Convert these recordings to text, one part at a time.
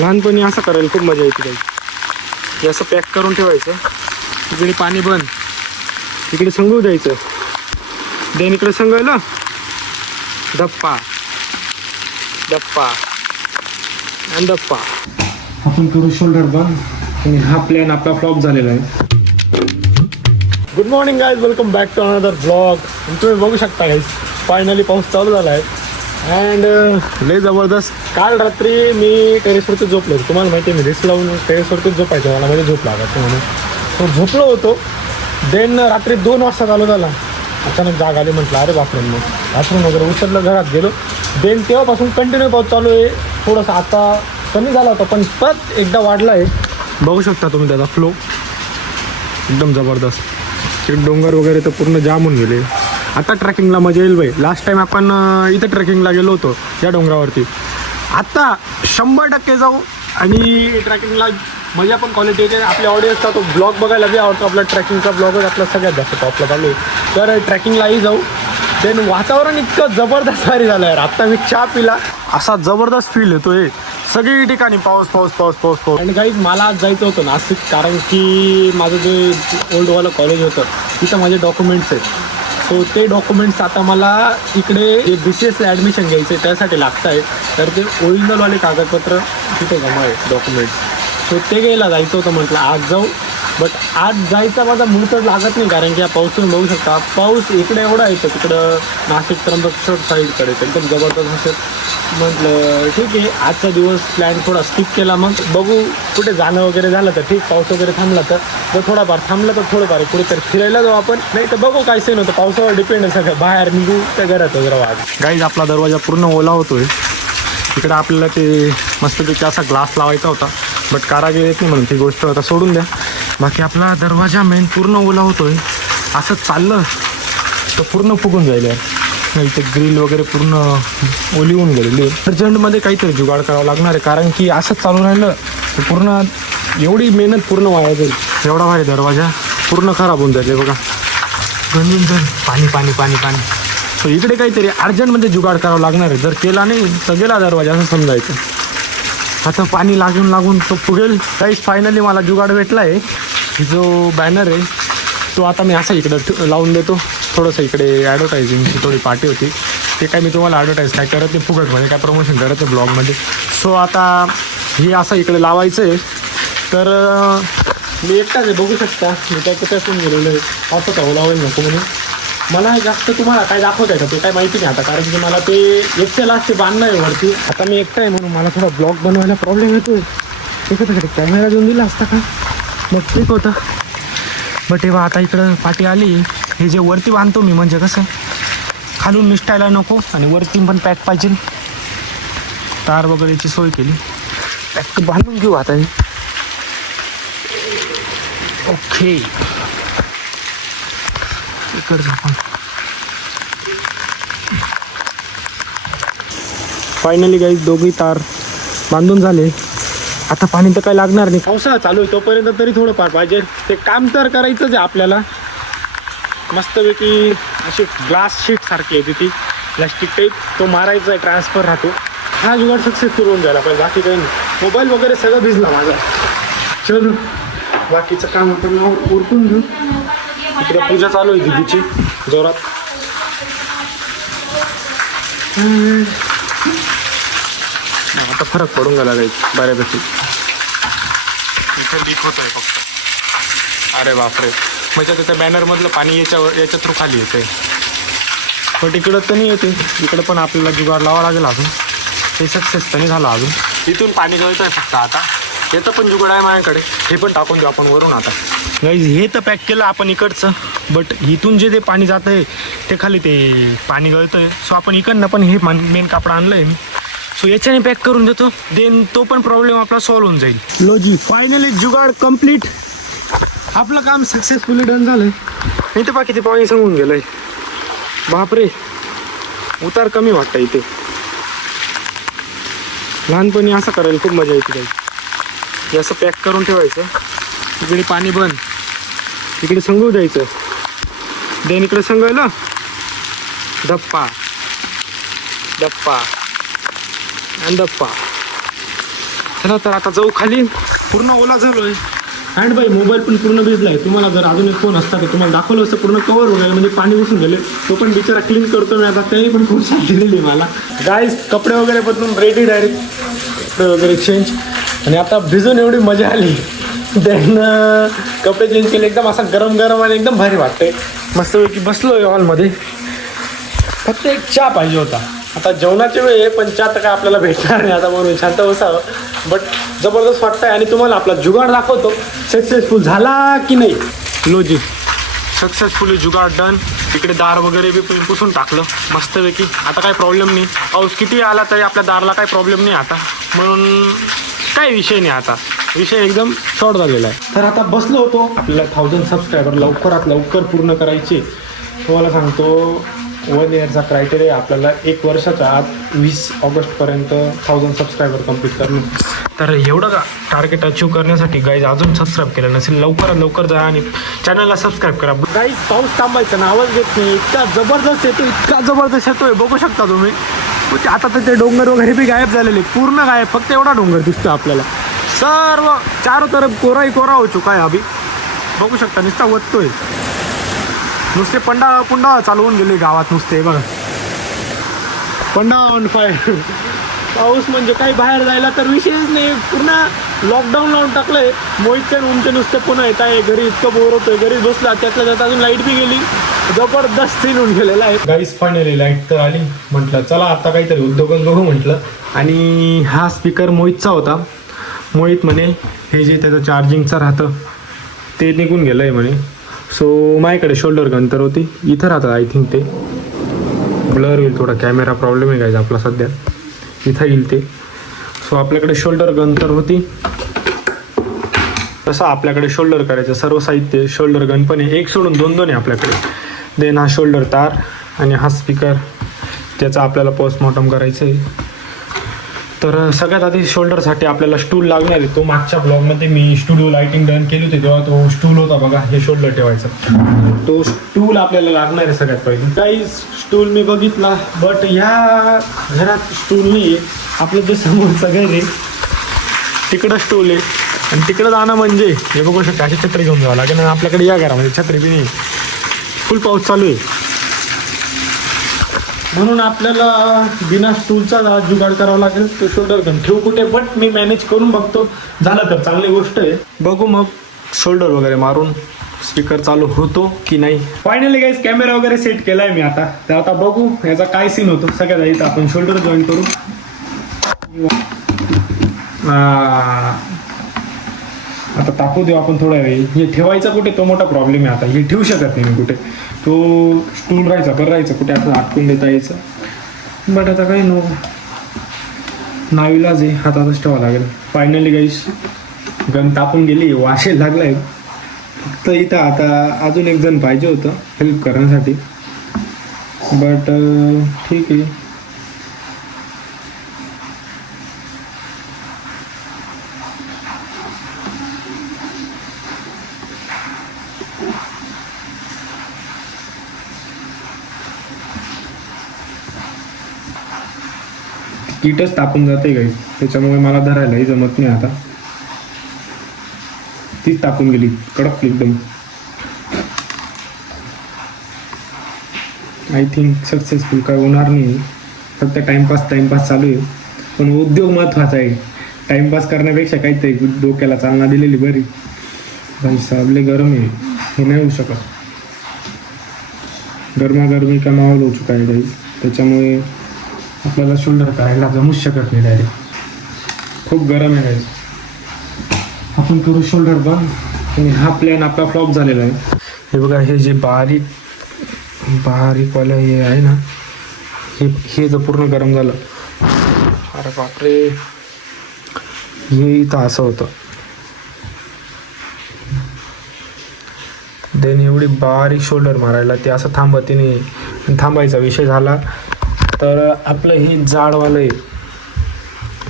लहानपणी असं करायला खूप मजा येते काही. हे असं पॅक करून ठेवायचं, इकडे पाणी बंद, इकडे संगू द्यायचं, देन इकडे संगवलं, धप्पा धप्पा आणि धप्पा. आपण करू शोल्डर बंद आणि हा प्लॅन आपला फ्लॉप झालेला आहे. Good morning guys, welcome back to another vlog. तुम्ही बघू शकता गाईज, फायनली पाऊस चालू झाला आहे अँड लय जबरदस्त. काल रात्री मी टेरेसवरती झोपलो. तुम्हाला माहिती आहे, मी रेस लावून टेरेसवरतीच झोपायचं, मला मध्ये झोप लागायचं म्हणून तो झोपलो होतो. देन रात्री 2 वाजता चालू झाला. अचानक जाग आली, म्हटलं अरे बापरे, मग बाथरूम वगैरे उचललं, घरात गेलो. देन तेव्हापासून कंटिन्यू पाऊस चालू आहे. थोडंसं आता कमी झाला होता पण परत एकदा वाढला आहे. बघू शकता तुम्ही त्याचा फ्लो एकदम जबरदस्त. ते डोंगर वगैरे तर पूर्ण जाम होऊन गेले. आता ट्रेकिंगला मजा येईल बाई. लास्ट टाईम आपण इथं ट्रेकिंगला गेलो होतो या डोंगरावरती. आता 100% जाऊ आणि ट्रेकिंगला मजा पण क्वालिटी येते. आपल्या ऑडियन्सचा तो ब्लॉग बघायला बी आवडतो. आपला ट्रेकिंगचा ब्लॉगच आपला सगळ्यात जास्त टॉपला चालू आहे. तर ट्रेकिंगलाही जाऊ. देन वातावरण इतकं जबरदस्त भारी झालं आहे. आत्ता मी चहा पिला, असा जबरदस्त फील येतोय. सगळी ठिकाणी पाऊस पाऊस पाऊस पाऊस पाऊस. आणि गाईज मला आज जायचं होतं नाशिक, कारण की माझं जे ओल्डवालं कॉलेज होतं तिथं माझे डॉक्युमेंट्स आहेत. सो ते डॉक्युमेंट्स आता मला इकडे BCSला ॲडमिशन घ्यायचं आहे, त्यासाठी लागतं आहे. तर ते ओरिजिनलवाले कागदपत्र तिथे जमा आहे, डॉक्युमेंट्स. सो ते घ्यायला जायचं होतं. म्हटलं आज जाऊ, बट आज जायचा माझा मूड तर लागत नाही, कारण की या पाऊस तुम्ही बघू शकता. पाऊस इकडे एवढा येतो, तिकडं नाशिक त्र्यंबकेश्वर साईडकडे एकदम जबरदस्त असेल. म्हटलं ठीक आहे, आजचा दिवस प्लॅन थोडा स्किप केला. मग बघू कुठे जाणं वगैरे झालं तर ठीक, पाऊस वगैरे थांबला तर, जर थोडाफार थांबलं तर थोडंफार कुठेतरी फिरायला जाऊ आपण. नाही तर बघू काय सीन होतं. पावसावर डिपेंड आहे सगळं. बाहेर निघू त्या घरात वगैरे आज. गाईज आपला दरवाजा पूर्ण ओला होतोय. तिकडे आपल्याला ते मस्तपैकी असा ग्लास लावायचा होता, बट कारागीर येत नाही म्हणून ती गोष्ट आता सोडून द्या. बाकी आपला दरवाजा मेन पूर्ण ओला होतोय. असं चाललं तर पूर्ण फुगून जाईल यार. इथे ग्रिल वगैरे पूर्ण ओली होऊन गेलेली आहे. अर्जंटमध्ये काहीतरी जुगाड करावं लागणार आहे, कारण की असंच चालू राहिलं तर पूर्ण एवढी मेहनत पूर्ण वाया जाईल. एवढा भारी दरवाजा पूर्ण खराब होऊन जाईल बघा, गंजून जाईल. पाणी पाणी पाणी पाणी. सो इकडे काहीतरी अर्जंटमध्ये जुगाड करावं लागणार आहे. जर केला नाही तर गेला दरवाजा असं समजायचं. आता पाणी लागून लागून तो फुगेल. काहीच फायनली मला जुगाड भेटला आहे. जो बॅनर आहे तो आता मी असा इकडं लावून देतो. थोडंसं इकडे ॲडव्हर्टायझिंगची थोडी पार्टी होती, ते काय मी तुम्हाला ॲडव्हर्टाईज काय करत नाही, फुकटमध्ये काय प्रमोशन करत नाही ब्लॉगमध्ये. सो आता हे असं इकडे लावायचं आहे. तर मी एकटाच आहे, बघू शकता. मी त्याच्यातून गेलेलो आहे. असं का ओलावलं नको म्हणून. मला जास्त तुम्हाला काय दाखवत आहे का ते काय माहिती नाही आता, कारण की मला ते एकट्याला असते बांधणं आहे वरती. आता मी एकटा आहे म्हणून मला थोडा ब्लॉग बनवायला प्रॉब्लेम येतो. एखाद्याकडे कॅमेरा देऊन दिला असता का मग ठीक होतं. बट तेव्हा आता इकडं पाठी आली. हे जे वरती बांधतो मी, म्हणजे कसं खालून निष्ठायला नको आणि वरती पण पॅक पाहिजे. तार वगैरेची सोय केली, पॅक बांधून घेऊ आता हे. ओके, इकडचं आपण फायनली गाईज दोघी तार बांधून झाले. आता पाणी तर काय लागणार नाही, पावसाळा चालू आहे तोपर्यंत तरी थोडं फार पाहिजे. ते काम तर करायचंच आहे आपल्याला. मस्तपैकी अशी ग्लास शीट सारखी आहे ती प्लॅस्टिक टाईप, तो मारायचा आहे, ट्रान्सफर राहतो. हा जुगाड सक्सेसफुल होऊन जायला पाहिजे, बाकी काही नाही. मोबाईल वगैरे सगळं भिजला माझा. चल बाकीचं काम आपण उरकून घेऊ. इकडे पूजा चालू आहे दीदीची जोरात. आता फरक पडून गेला जाईल बऱ्यापैकी. इथे लीक होतोय फक्त. अरे बापरे, म्हणजे त्याच्या बॅनरमधलं पाणी याच्या थ्रू खाली येते. पण इकडं तर नाही येते. इकडं पण आपल्याला जुगाड लावावं लागेल अजून. ते सक्सेस तर नाही झालं अजून. इथून पाणी गळतोय फक्त. आता याचं पण जुगाड आहे माझ्याकडे, हे पण टाकून देऊ आपण वरून. आता गाईज हे तर पॅक केलं आपण इकडचं, बट इथून जे पाणी जातं आहे ते खाली ते पाणी गळतं आहे. सो आपण इकडनं पण हे मेन कापड आणलं आहे मी. सो याच्याने पॅक करून देतो. देन तो पण प्रॉब्लेम आपला सॉल्व्ह होऊन जाईल. लोजी फायनली जुगाड कम्प्लीट. आपलं काम सक्सेसफुली डन झालं आहे. नाही तर बाकी ते पाणी सांगून गेलं आहे. बापरे, उतार कमी वाटतं इथे. लहानपणी असं करायला खूप मजा येते काही. हे असं पॅक करून ठेवायचं, इकडे पाणी बंद, इकडे संगू द्यायचं, देन इकडे संगवलं, धप्पा धप्पा आणि धप्पा. चला तर आता जाऊ खाली. पूर्ण ओला झालोय अँड बाई मोबाईल पण पूर्ण भिजलाय. तुम्हाला जर अजून एक फोन असता तर तुम्हाला दाखवलं असतं पूर्ण कवर वगैरे म्हणजे पाणी घुसून गेले. तो पण बिचारा क्लीन करतो मी आता. त्याने पण खूप साथ दिलेली मला. गाईज कपडे वगैरे बदलून रेडी डायरेक्ट कपडे वगैरे चेंज. आणि आता भिजून एवढी मजा आली. देन कपडे चेंज केले एकदम असा गरम गरम आणि एकदम भारी वाटतंय. मस्तपैकी बसलोय हॉलमध्ये. फक्त एक चहा पाहिजे होता. आता जेवणाची वेळ आहे पण चहा तर काय आपल्याला भेटणार नाही आता म्हणून शांत बसावं. बट जबरदस्त वाटतंय आणि तुम्हाला आपला जुगाड दाखवतो सक्सेसफुल झाला की नाही. लोजी सक्सेसफुली जुगाड डन. इकडे दार वगैरे बी पुसून टाकलं मस्तपैकी. आता काही प्रॉब्लेम नाही. पाऊस किती आला तरी आपल्या दारला काही प्रॉब्लेम नाही आता. म्हणून काही विषय नाही आता. विषय एकदम शॉर्ट झालेला आहे. तर आता बसलो होतो. आपल्याला 1000 सबस्क्रायबर लवकरात लवकर पूर्ण करायचे. तुम्हाला सांगतो 1 इयरचा क्रायटेरिया आपल्याला 1 वर्षाच्या आत 20 ऑगस्टपर्यंत 1000 सबस्क्रायबर कंप्लीट करणं. तर एवढं का टार्गेट अचीव करण्यासाठी गाईज अजून सबस्क्राईब केलं नसेल लवकरात लवकर जा आणि चॅनलला सबस्क्राईब करा. गाईज पाऊस थांबायचा ना आवाज घेत नाही. इतका जबरदस्त येतो इतका जबरदस्त येतोय बघू शकता तुम्ही. आता तर ते डोंगर वगैरे बी गायब झालेले पूर्ण गायब. फक्त एवढा डोंगर दिसतो आपल्याला. सर्व चारो तरफ कोरा ही कोरा हो चुका आहे अभी. बघू शकता नुसता वततोय. नुसते पुंडा चालू होऊन गेले गावात नुसते बघा. पंडा ऑन फायर. पाऊस म्हणजे काही बाहेर जायला तर विषयच नाही. पूर्ण लॉकडाऊन लावून टाकलंय. मोहितच्या उंचे नुसते पुन्हा येत आहे. घरी इतकं बोर होतोय. घरी बसला त्यातल्या त्यात अजून लाईट बी गेली. जबरदस्त सीन होऊन गेलेला आहे. गाईस फायनली लाईट तर आली. म्हटलं चला आता काहीतरी उद्योगच बघू म्हटलं. आणि हा स्पीकर मोहितचा होता. मोहित म्हणे हे जे त्याचं चार्जिंगचं राहतं ते निघून गेलं आहे म्हणे. सो माझ्याकडे शोल्डर गन तर होती इथं राहतात. आय थिंक ते ब्लर होईल थोडा. कॅमेरा प्रॉब्लेम आहे काय आपला सध्या. इथं येईल ते. सो आपल्याकडे शोल्डर गन तर होती. तसं आपल्याकडे शोल्डर करायचं सर्व साहित्य. शोल्डर गन पण आहे. एक सोडून 2 आहे आपल्याकडे. देन हा शोल्डर तार आणि हा स्पीकर त्याचा आपल्याला पोस्टमॉर्टम करायचं आहे. तर सगळ्यात आधी शोल्डरसाठी आपल्याला स्टूल लागणार आहे. तो मागच्या ब्लॉगमध्ये मी स्टुडिओ लाईटिंग डन केली होती तेव्हा तो स्टूल होता बघा. हे शोल्डर ठेवायचं तो स्टूल आपल्याला लागणार आहे सगळ्यात पहिले. काही स्टूल मी बघितला बट ह्या घरात स्टूल नाही आहे. आपलं जे समोरचं घर आहे तिकडं स्टूल आहे. आणि तिकडं जाणं म्हणजे हे बघू शकता अशी छत्री घेऊन जावं लागेल. आणि आपल्याकडे या घरामध्ये छत्री बी नाही. फुल पाऊस चालू आहे. म्हणून आपल्याला बिना स्टूलचा जुगाड करावा लागेल. तो शोल्डर गन ठेवू कुठे बट मी मॅनेज करून बघतो. झालं तर चांगली गोष्ट आहे. बघू मग शोल्डर वगैरे मारून स्पीकर चालू होतो की नाही. फायनली गाईज कॅमेरा वगैरे सेट केलाय मी आता. तर आता बघू याचा काय सीन होतो. सगळ्यात आधी आपण शोल्डर जॉईन करू. आता तापू देऊ आपण थोड्या वेळ. हे ठेवायचा कुठे तो मोठा प्रॉब्लेम आहे. आता हे ठेवू शकत नाही मी कुठे. तो स्टूल राहायचा बरं राहायचं कुठे असं आटकून देता यायचं. बट आता काही नाविलाज आहे. हातातच ठेवावं लागेल. फायनली गाईस गन तापून गेली. वाशे लागलाय. फक्त इथं आता अजून एक जण पाहिजे होतं हेल्प करण्यासाठी. बट ठीक आहे. कीटच तापून जाते गाईस. त्याच्यामुळे मला धरायलाही जमत नाही आता. तीच तापून गेली कडक एकदम. आय थिंक सक्सेसफुल काय होणार नाही. फक्त टाइमपास चालू आहे. पण उद्योग महत्त्वाचा आहे. टाइमपास करण्यापेक्षा काहीतरी डोक्याला चालना दिलेली बरी. भाई साबले गरम आहे. हे नाही होऊ शकत. गरमागरमी का माहोल हो चुका आहे गाईस. त्याच्यामुळे आपल्याला शोल्डर करायला जमूच शकत नाही डायरेक्ट. खूप गरम आहे गाईस. आपण करू शोल्डर बंद. आणि हा प्लॅन आपला फ्लॉप झालेला आहे. हे बघा हे जे बारीकवालं हे आहे ना हे जर पूर्ण गरम झालं. अरे बापरे. हे इथं असं होतं. देन एवढी बारीक शोल्डर मारायला ते असं थांबती नाही. थांबायचा विषय झाला तर आपलं हे जाडवालं आहे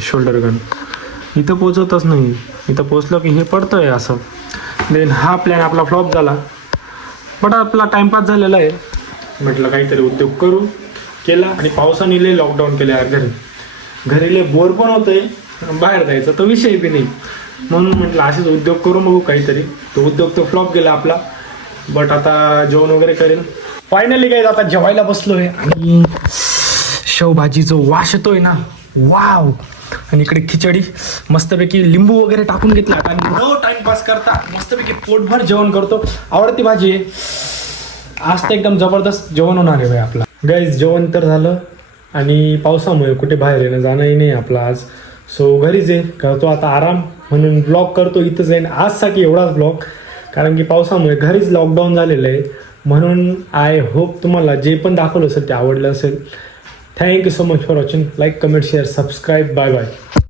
शोल्डर गन इथं पोचतच नाही. इथं पोचलं की हे पडतं आहे असं. देन हा प्लॅन आपला फ्लॉप झाला. बट आपला टाइमपास झालेला आहे. म्हटलं काहीतरी उद्योग करू केला. आणि पावसाने लय लॉकडाऊन केलं यार. घरी लय बोर पण होतंय बाहेर जायचं तो विषय बी नाही. म्हणून म्हटलं असेच उद्योग करू बघू काहीतरी. तो उद्योग तो फ्लॉप गेला आपला. बट आता जेवण वगैरे करेल. फायनली काय आता जेवायला बसलोय आणि शेवभाजी जो वास येतोय ना, वाव. आणि इकडे खिचडी मस्तपैकी लिंबू वगैरे टाकून घेतला आणि न टाइमपास करता मस्तपैकी पोटभर जेवण करतो. आवडती भाजी आहे. आज तर एकदम जबरदस्त जेवण होणार आहे आपला. गाईज जेवण तर झालं आणि पावसामुळे कुठे बाहेर येणं जाणंही नाही आपला आज. सो घरीच आहे, करतो आता आराम. म्हणून ब्लॉग करतो इथंच आहे आजसाठी एवढाच ब्लॉग. कारण की पावसामुळे घरीच लॉकडाऊन झालेलं आहे. म्हणून आय होप तुम्हाला जे पण दाखवलं असेल ते आवडलं असेल. Thank you so much for watching. Like, comment, share, subscribe. Bye bye.